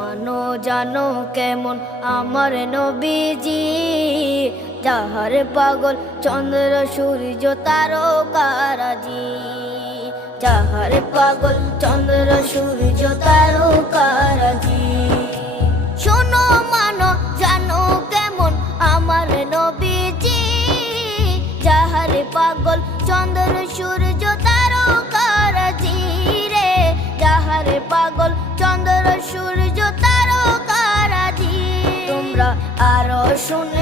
মানো জানো কেমন আমার নবীজি, যাহার পাগল চন্দ্র সূর্য তারকারাজি, যাহার পাগল চন্দ্র সূর্য তারকারাজি। শোনো মানো জানো কেমন আমার নবীজি, যাহার পাগল চন্দ্র সূর্য তারকারাজি রে, যাহার পাগল চন্দ্র সূর্য তারকারাজি। তোমরা আরো শুনে